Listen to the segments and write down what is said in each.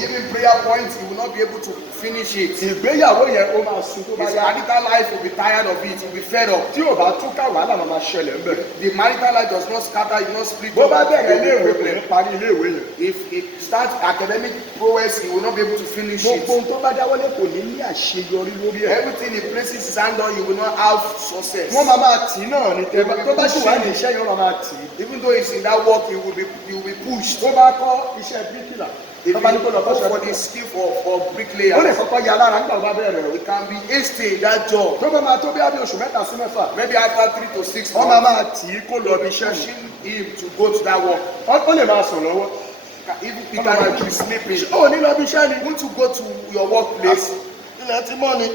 give him prayer points, he will not be able to finish it. ìgbéyàwó yẹn ó máa sun tó bá His yá. marital life will be tired of it, he will be fed up. tí ò bá túká wàhálà máa ṣẹlẹ̀ ń bẹ̀. The marital life does not scatter, it does not split. bó bá bẹ̀rẹ̀ iléèwé kò ní parí iléèwé yẹn. If he starts academic prowess, he will not be able to finish it. gbogbo ohun tó bá dáwọ́lé kò ní ní àṣeyọrí lórí ẹ̀. Everything he places his hand on, he will not have success. wọ́n máa tì í náà ní tẹ́lẹ̀ tó bá sì wá ní iṣẹ́ yẹn wọ́n máa tì í. Even though he's in that work, he will be pushed. tó bá kọ́ iṣẹ́ bíríkìlà If tó bá ní kó lọ you go kọ́ṣẹ́ for the skill for bricklayer, ó lè kọ́kọ́ ya lára nígbà tó bá bẹ̀rẹ̀ rẹ̀. it can be hasty in that job. tó bá máa tó bí abẹ́ oṣù mẹ́ta sí mẹ́fà. Maybe after 3 to 6 wọ́n months, máa tì í kó lọ bí iṣẹ́ yìí. pushing him to go to that work. ó lè máa sùn lọ́wọ́. Even he can be sleeping. ó ní lọ bí iṣẹ́ ni. Want to go to your workplace? ilẹ̀ ti mọ́ ni.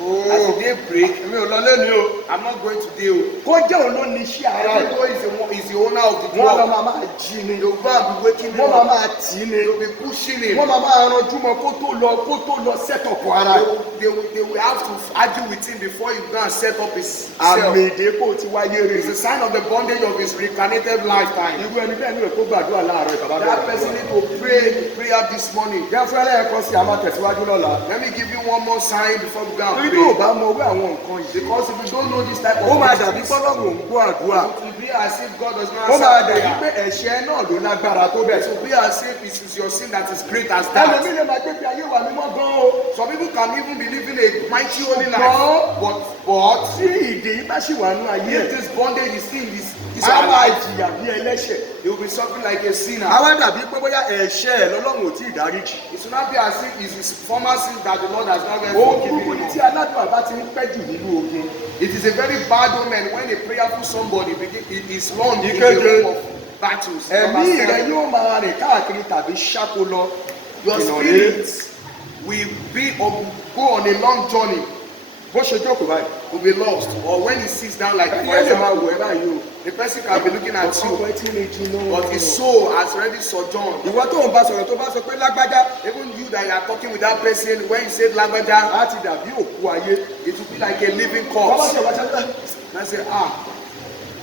As the day break, èmi ò lọ lẹ́ni o. I'm not going today. kó jẹ́ òun ló ní iṣẹ́ ara Even ẹ̀. though he's the owner of the wọ́n lọ job, máa jí ni. you'll go and be waking him wọ́n up. máa tì í ni. You'll be pushing him. wọ́n máa ranjú mọ́ kó tó lọ sẹ́tọ̀pù ara ẹ̀. They will have to argue with him before he go and set up his àmì self. ìdẹ́kọ̀ ti wáyé rè. It's a sign of the bondage of his reincarnated lifetime. irú ẹni bẹ́ẹ̀ ni èkó gbàdúrà láàárọ̀ ìbàbá That person need to pray the prayer this morning. gẹ́fẹ́rẹ́ ẹ̀kọ́ sí àmọ́ tẹ̀síwájú lọ́la. Let me give you one more sign before we go and torí tó o pray. bá mọ owó àwọn nǹkan yìí. Because if you don't know this type of ó máa things, dàbí pọ́lọ́mù ò ń gbọ́ àdúrà. it will be as if God does not ó máa answer dàbí prayer. pé ẹ̀ṣẹ̀ náà ló lágbára tó bẹ̀. It will be as if it is your sin that is great as ẹlòmí that. lè máa gbé bí ayé wà mímọ́ gan o. Some people can even be living a mighty holy life. Ṣùgbọ́n But tí ìdè yìí bá ṣì wà nínú ayé if ẹ̀. this bondage is still in his a máa life, jìyà bí ẹlẹ́ṣẹ̀. he will be suffering like a sinner. àwa dàbí pé bóyá ẹ̀ṣẹ̀ ẹ̀ lọ́lọ́run ò tí ì dáríjì. It will not be as if it's his former sins that the Lord has not yet ohun forgiven burúkú ni tí him. aládùn àbá ti ń pẹ́ jù nínú ogun. It is a very bad omen when a prayerful somebody is long in the Ìkéde. room of battles. ẹ̀mí Number rẹ 7, yóò máa rìn káàkiri tàbí ṣáko lọ. your ìnàlẹ́ spirit will go on a long journey, bó ṣe jókòó báyìí. will be lost. Or when he sits down like ẹni for ẹ̀ lè máa example, wò ẹ́ báyìí o. the person can be looking at ọkọ you, ẹ tí ń lejú náà. but his soul has already sojourned. ìwọ tó ń bá sọ̀rọ̀ tó bá sọ pé lágbájá. Even you that you are talking with that person, when you said Lagbaja, á ti dàbí òkú ayé. it will be like a living wọ́n bá corpse. ṣe wáṣẹ́ pé And I say,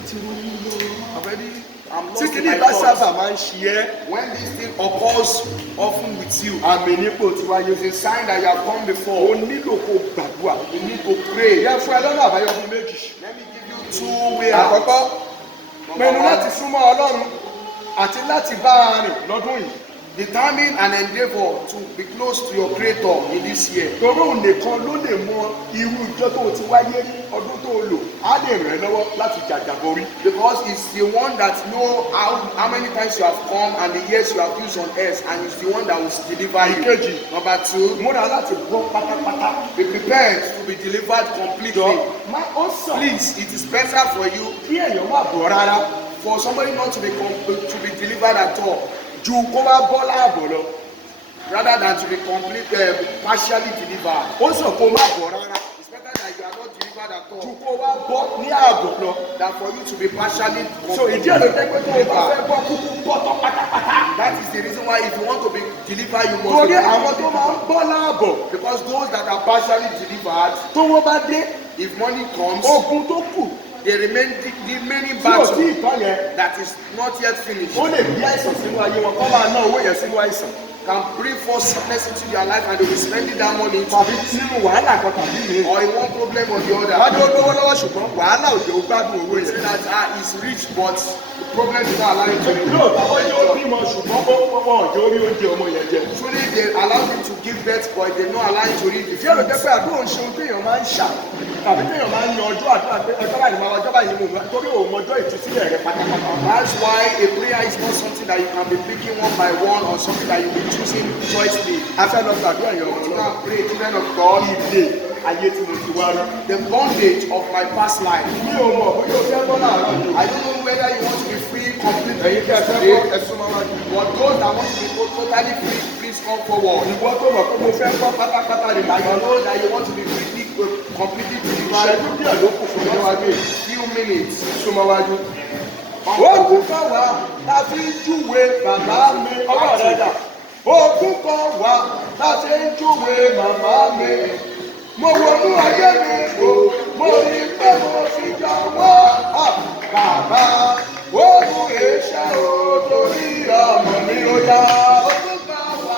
tí wọ́n ń lọ. already I'm tí lost in kìíní my bá sábà thoughts. máa ń ṣe ẹ́. When this thing occurs often with you, àmì nípò tí wáyé. it's a sign that you have come o before. nílò kó gbàdúrà. You need to pray. ìyẹn fún ẹ lọ́nà àbáyọ bíi méjì. Let me give you two ways out. àkọ́kọ́ Number pinnu one, láti súnmọ́ ọlọ́run àti láti bá a rìn lọ́dún yìí. determine and endeavor to be close to your creator in this year. torí òun nìkan ló lè mọ irú ìjọ tó o ti wáyé rí ọdún tó o lò á lè ràn ẹ́ lọ́wọ́ láti jàjàborí. Because it's the one that know how many times you have come and the years you have used on earth, and it's the one that will deliver you. ìkejì Number two, múra láti bọ́ pátápátá. be prepared to be delivered completely. má ó sàn Please, it is better for you kí èèyàn má bọ̀ rárá for somebody not to be delivered at all, ju kó má bọ́ láàbọ̀ lọ. rather than to be partially delivered. ó sàn kó má bọ̀ rárá It's better that you are not delivered at ju all kó wá bọ́ ní ààbọ̀ lọ. than for you to be partially so ìdí ẹ̀ ló jẹ́ pé tó o bá fẹ́ bọ́ kúkú bọ́ tán pátápátá. That is the reason why if you want to be delivered, you must torí be àwọn tó máa ń bọ́ láàbọ̀ because those that are partially delivered, tó wọ́n bá dé if money comes, ogun tó kù the remaining tí ò sí battle ìtọ́ yẹn that is not yet finished ó lè bí àìsàn sínú ayé wọn kó máa ná owó yẹn sínú àìsàn can bring forth sickness into their life, and they will be spending that money tàbí nínú wàhálà kan tàbí mi. or in one problem or the other. wájú ó lówó lọ́wọ́ ṣùgbọ́n wàhálà òjò ó gbádùn owó Say yẹn. that he's rich, but the problem is not allowing him to be yóò tàwọn yóò bímọ ṣùgbọ́n wọ́n ọ̀jọ́ orí oúnjẹ ọmọ yẹn jẹ. Truly, they allow him to give birth, but they don't allow him to read the ìdí ẹ̀ ló jẹ́ fruits. pé àdúrà ń ṣe ohun téèyàn máa ń ṣà tàbí téèyàn máa ń yan ọjọ́ àdúrà pé ọjọ́ báyìí máa ọjọ́ báyìí mò ń torí òun ọjọ́ ìtúsílẹ̀ rẹ pátápátá. That's why a prayer is not something that you can be picking one by one or something that you'll be choosing choicely. a fẹ́ lọ gbàdúrà yẹn ọmọ You náà. can pray, children of God, ìdè ayé tí mo ti wá rí. the bondage of my past life. mi ò mọ̀ bóyá o fẹ́ bọ́ láàárọ̀ jù. I don't know whether you want to be free completely ẹ̀yin tí a fẹ́ today, bọ́ ẹ̀sùn máa wá jù. but those that want to be totally free, please come forward. ìwọ tó mọ̀ pé mo fẹ́ bọ́ pátápátá rẹ̀ That you láyọ̀. know that you want to be completely delivered. ìṣẹ́jú díẹ̀ ló kù fún ọjọ́ wájú yìí. Few minutes. súnmọ́ wájú. ogun kan wà la fi ń júwe bàbá mi ọmọ rẹ dà. ogun kan wà la fi ń júwe màmá mi. mo wọnú ayé mi o mo rí pé mo fi jọ wọ́. bàbá ogun èṣẹ́ o torí ọmọ mi ó yá. Ogun kan wà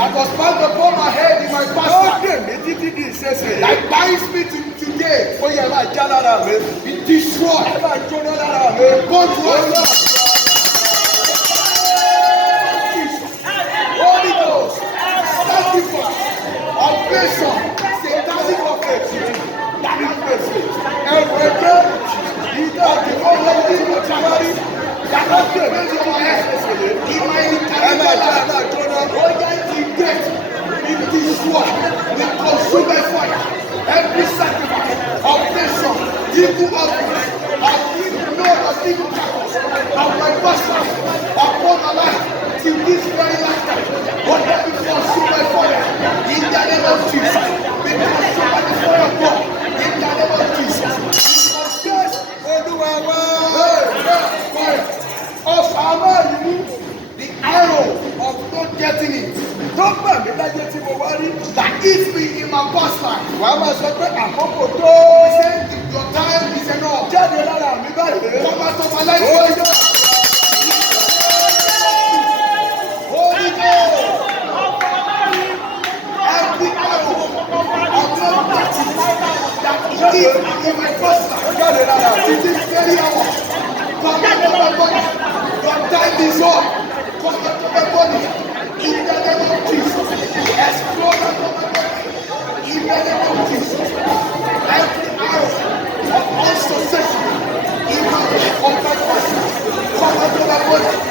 that was bound upon my head in my Ó past dè life, mí títí di ìṣẹ̀ṣẹ̀ yìí. that binds me to today, Ó yẹ máa já lára mi. be destroyed. Ẹ máa jóná lára mi. Go to Ó yá. us. Holy Ghost, sacrifice, operation, satanic operation, that is perfect. Ẹrù ẹgbẹ́ ìdá àti ọlọ́wọ́ tí mo ti wá rí. That has been made to my head. In my Ẹ máa já entire máa life, jóná. whether in death, in destroy, in consume by fire, every sacrifice, operation, evil office, of evil Lord, of evil shackles, of my pastor, upon my life, till this very last time, what let me consume by fire, in the name of Jesus, be consumed by the fire of God, in the name of Jesus. Yes, Olúwa wá. Fire. Ọ̀sán amáyìí The arrow of not getting it tó gbà mí láyé tí mo wá rí. that eats me in my past life. Wàá máa sọ pé àkókò tó. He said, your time is enough. Jáde lára mi báyìí. Come out of my life. Ó yá. Holy Ghost. Every arrow of not getting that eats me in my past Ó life. jáde lára mi. To this very hour. Come out of my body. Your time is up. Come out of my body. In the name of Jesus. Explode out of my body. In the name of Jesus. Every arrow of unsuccessful in my life, of my past life, come out of my body.